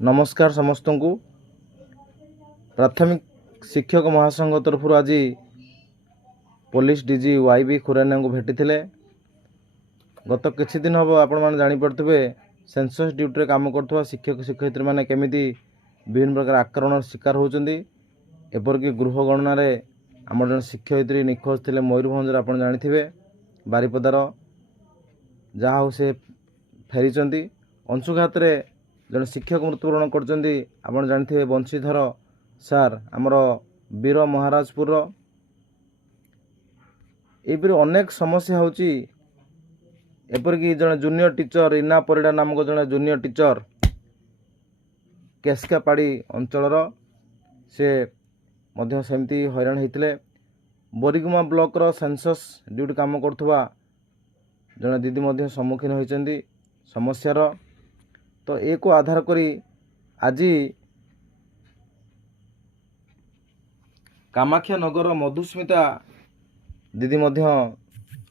नमस्कार समस्त को प्राथमिक शिक्षक महासंघ तरफ आज पुलिस डीजी वाईबी खुराना को भेटी गत किछि दिन हम आपण जापे सेंसस ड्यूटी काम कर शिक्षक शिक्षयित्री मैंने केमी विभिन्न प्रकार आक्रमण शिकार होती एपरिक गृह गणन आम जन शिक्षयित्री निखोज थे मयूरभंज आप जाथे बारिपदार जहा हो से फेरी अंशुघात जन शिक्षक मृत्युवरण कर जानते बंशीधर सार आमर वीर महाराजपुर एपरी अनेक समस्या होची एपरिक जन जूनियर टीचर इना परिडा नामक जन जूनियर टीचर केस्कापाड़ी अंचल से मध्य सेमती हैरान होते बोरीगुमा ब्लॉक रो सेंसस ड्यूटी काम करथुवा जन दीदी मध्य सम्मुखीन होइचंदी समस्यार तो एक आधार करी आज कामाख्या नगर मधुस्मिता दीदी मध्य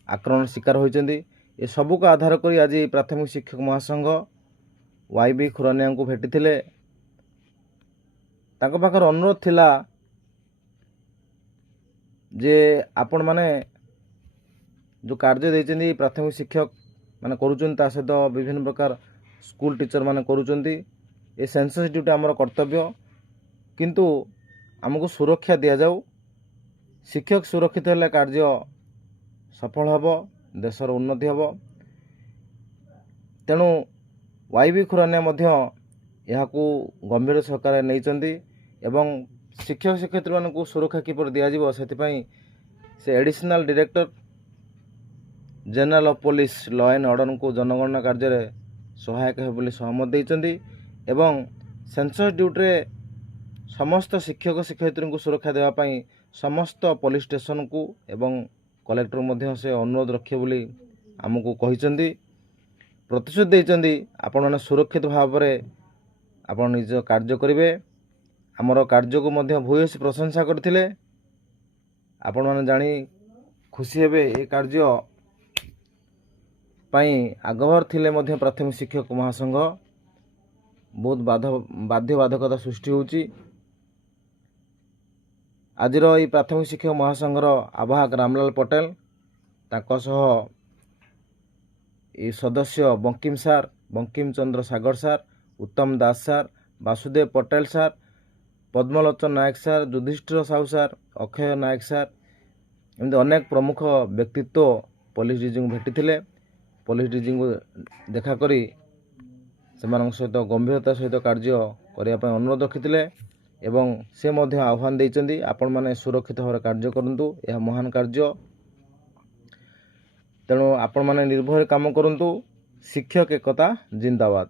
आक्रमण शिकार होइचंदी ए सबू को आधार करी आज प्राथमिक शिक्षक महासंघ वाईबी खुरानिया को भेटी तांको पाखर अनुरोध थिला जे आपण माने जो कार्य देइचंदी प्राथमिक शिक्षक माने करूचन ता सहित विभिन्न प्रकार स्कूल टीचर माने करूचंदी ए सेंसस ड्यूटी आमर कर्तव्य किंतु आमको सुरक्षा दिया जाऊ शिक्षक सुरक्षित हेले कार्य सफल हब देशर उन्नति हब तेणु वाईबी खुरानिया मध्य यहाकू गंभीर सहकार नैचंदी एवं शिक्षक शिक्षयित्री मानकू सुरक्षा किपर दिया जिवो सेतिपई से additional director general of police law and order को जनगणना कार्य सहायक हे बोली सहमत देइचंदी एवं सेंसस ड्यूटी समस्त शिक्षक शिक्षयित्री को सुरक्षा देवा पई समस्त पुलिस स्टेशन को एवं कलेक्टर मध्य से अनुरोध रखे बोली आमको कहिचंदी प्रतिश्रुति देइचंदी आपण माने सुरक्षित भाव में आपण निज कार्य करिवे आमर कार्य को मध्य भूयसी प्रशंसा करथिले आपण माने जानी खुशी हेबे ए कार्य पाई आगभर थिले मध्य प्राथमिक शिक्षक महासंघ बहुत बाध्य बाधकता सृष्टि होची आज ये प्राथमिक शिक्षक महासंघर आवाहक रामलाल पटेल ताको सह ये सदस्य बंकिम सार बंकिम चंद्र सागर सार उत्तम दास सार वासुदेव पटेल सार पद्मलोचन नायक सार युधिष्ठिर साहू सार अक्षय नायक सार एमती अनेक प्रमुख व्यक्तित्व पुलिस डीजी को भेटी पुलिस डीजी को देखा करी सहित गंभीरता सहित कार्य करने अनुरोध रखिते एवं से मध्य आह्वान देइचंदी आपण माने सुरक्षित भाव कार्य करंतु यह महान कार्य तेणु आपण माने निर्भय काम करंतु शिक्षक एकता जिंदाबाद।